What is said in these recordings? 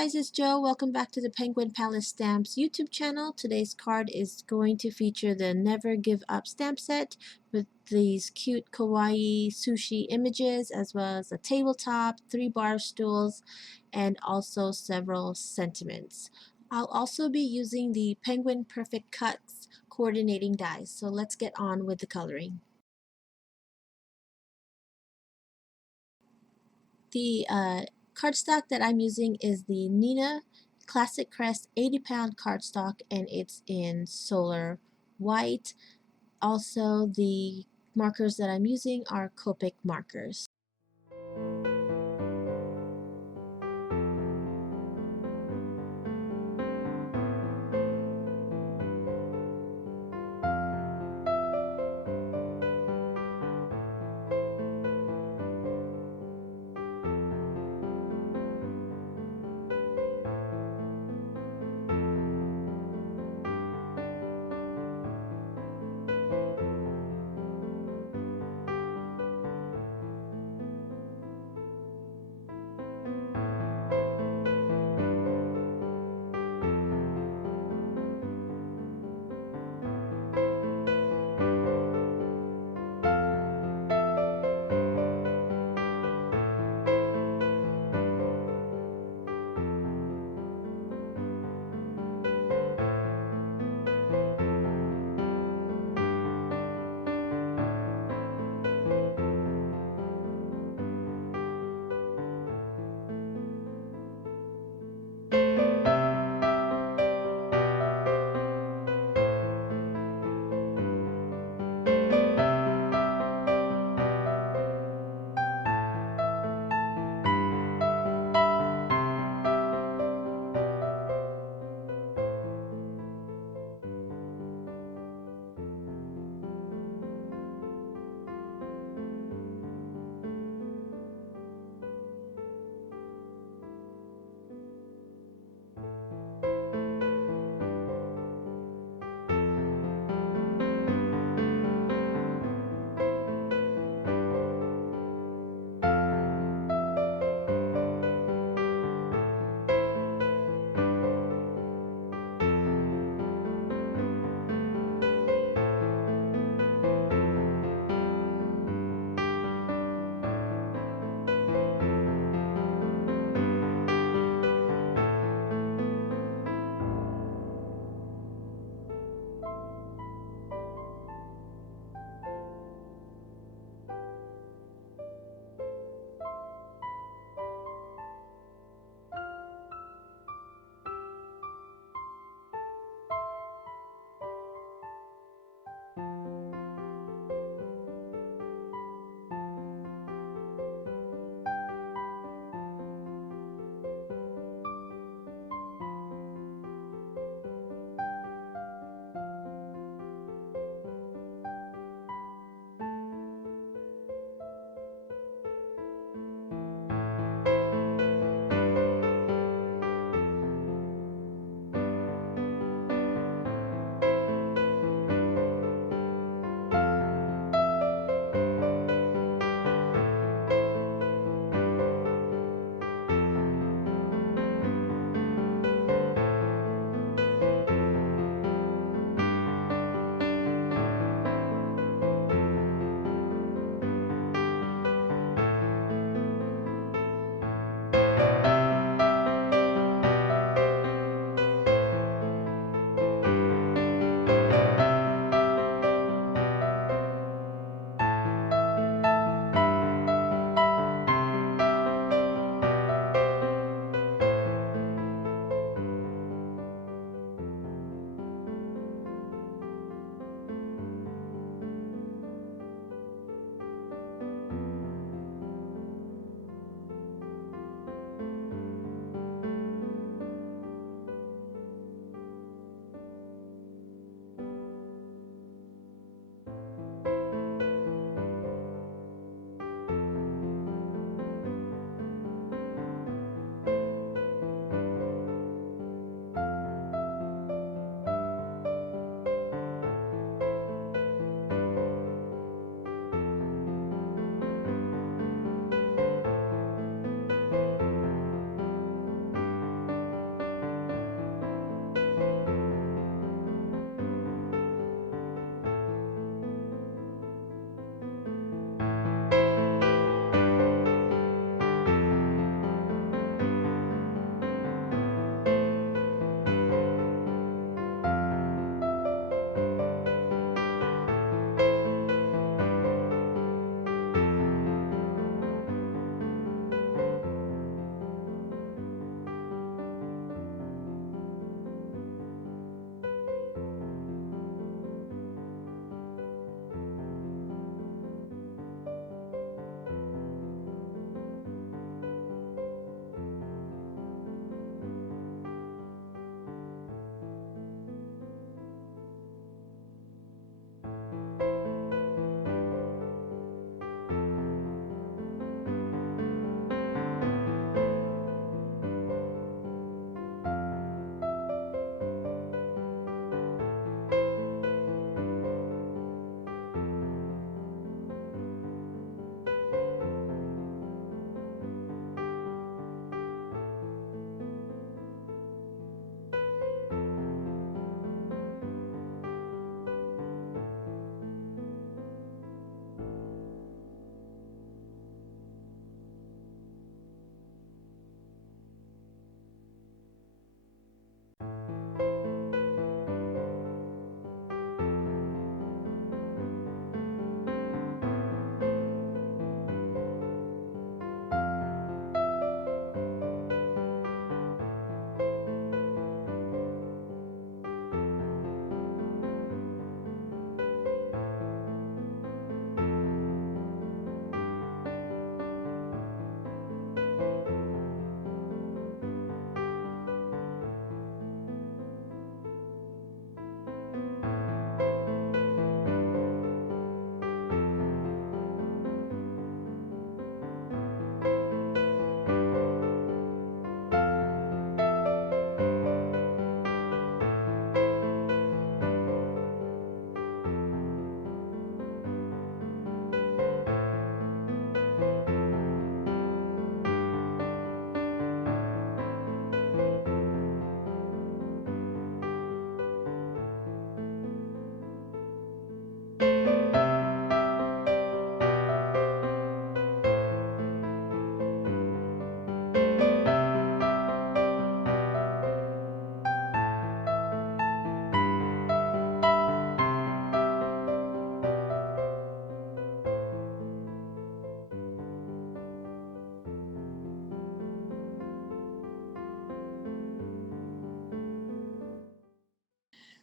guys, it's Joe. Welcome back to the Penguin Palace Stamps YouTube channel. Today's card is going to feature the Never Give Up stamp set with these cute kawaii sushi images, as well as a tabletop, 3 bar stools, and also several sentiments. I'll also be using the Penguin Perfect Cuts coordinating dies, so let's get on with the coloring. The cardstock that I'm using is the Neenah Classic Crest 80-pound cardstock, and it's in Solar White. Also, the markers that I'm using are Copic markers.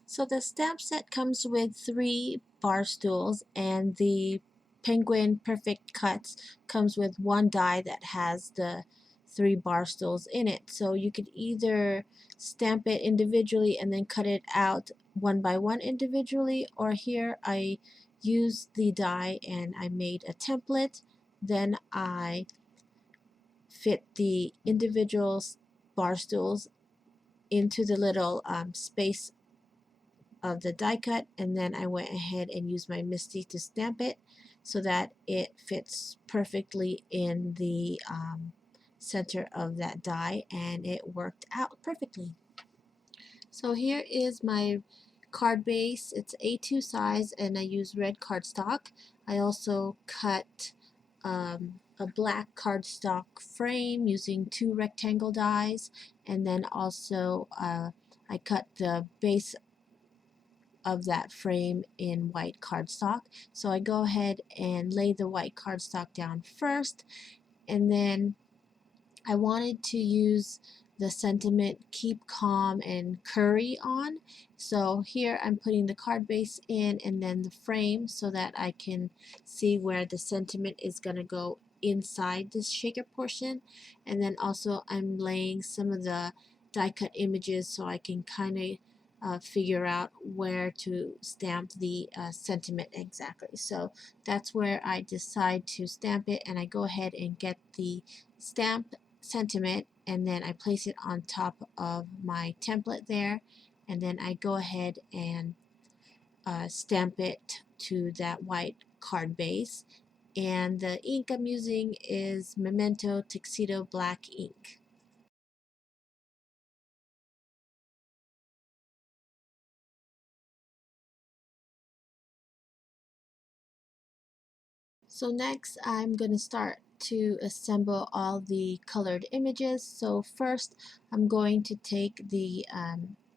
So the stamp set comes with 3 bar stools, and the Penguin Perfect Cuts comes with 1 die that has the 3 bar stools in it. So you could either stamp it individually and then cut it out one by one individually, or here I used the die and I made a template. Then I fit the individual bar stools into the little space of the die cut, and then I went ahead and used my MISTI to stamp it so that it fits perfectly in the center of that die, and it worked out perfectly. So here is my card base. It's A2 size and I use red cardstock. I also cut a black cardstock frame using 2 rectangle dies, and then also I cut the base of that frame in white cardstock. So I go ahead and lay the white cardstock down first, and then I wanted to use the sentiment keep calm and curry on. So here I'm putting the card base in and then the frame so that I can see where the sentiment is going to go inside this shaker portion. And then also I'm laying some of the die cut images so I can kind of figure out where to stamp the sentiment exactly. So that's where I decide to stamp it, and I go ahead and get the stamp sentiment, and then I place it on top of my template there, and then I go ahead and stamp it to that white card base. And the ink I'm using is Memento Tuxedo Black ink. So next I'm going to start to assemble all the colored images. So first I'm going to take the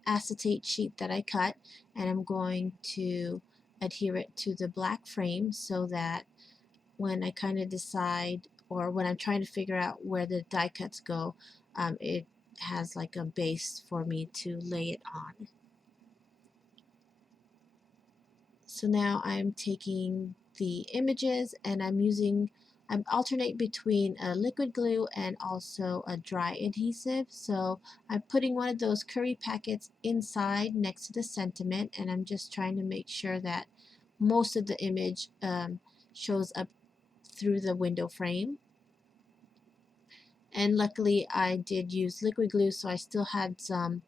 acetate sheet that I cut, and I'm going to adhere it to the black frame so that when I kind of decide, or when I'm trying to figure out where the die cuts go, it has like a base for me to lay it on. So now I'm taking the images and I'm alternate between a liquid glue and also a dry adhesive. So I'm putting one of those curry packets inside next to the sentiment, and I'm just trying to make sure that most of the image shows up through the window frame. And luckily I did use liquid glue, so I still had some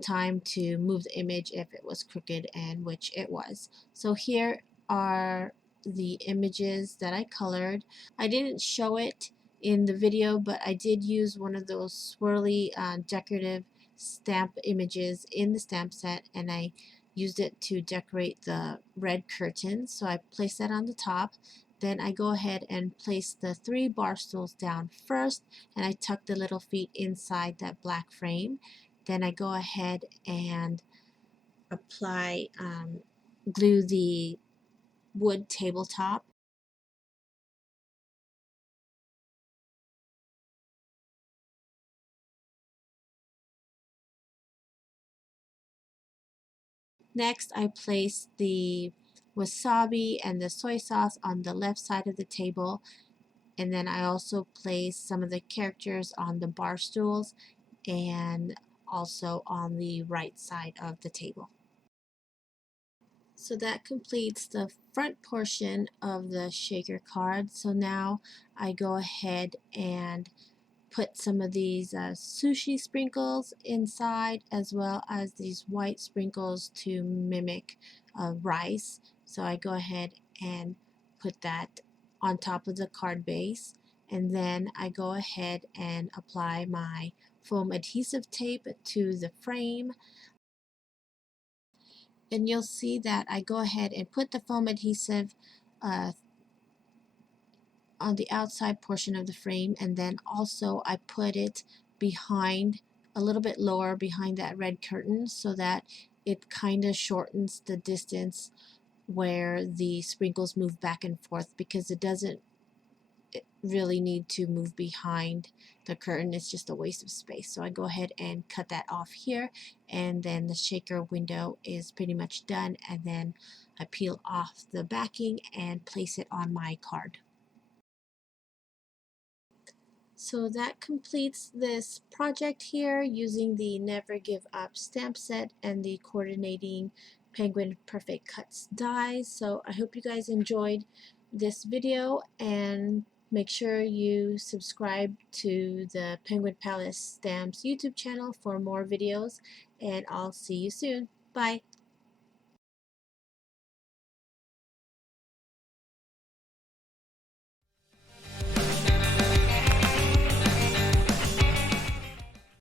time to move the image if it was crooked, and which it was. So here are the images that I colored. I didn't show it in the video, but I did use one of those swirly decorative stamp images in the stamp set, and I used it to decorate the red curtains. So I placed that on the top. Then I go ahead and place the 3 bar stools down first, and I tuck the little feet inside that black frame. Then I go ahead and apply, glue the wood tabletop. Next, I place the wasabi and the soy sauce on the left side of the table, and then I also place some of the characters on the bar stools and also on the right side of the table. So that completes the front portion of the shaker card. So now I go ahead and put some of these sushi sprinkles inside, as well as these white sprinkles to mimic rice. So I go ahead and put that on top of the card base, and then I go ahead and apply my foam adhesive tape to the frame. And you'll see that I go ahead and put the foam adhesive uh, on the outside portion of the frame, and then also I put it behind, a little bit lower behind that red curtain, so that it kind of shortens the distance where the sprinkles move back and forth, because it doesn't really need to move behind the curtain. It's just a waste of space. So I go ahead and cut that off here, and then the shaker window is pretty much done, and then I peel off the backing and place it on my card. So that completes this project here using the Never Give Up stamp set and the coordinating Penguin Perfect Cuts dies. So I hope you guys enjoyed this video, and make sure you subscribe to the Penguin Palace Stamps YouTube channel for more videos, and I'll see you soon. Bye!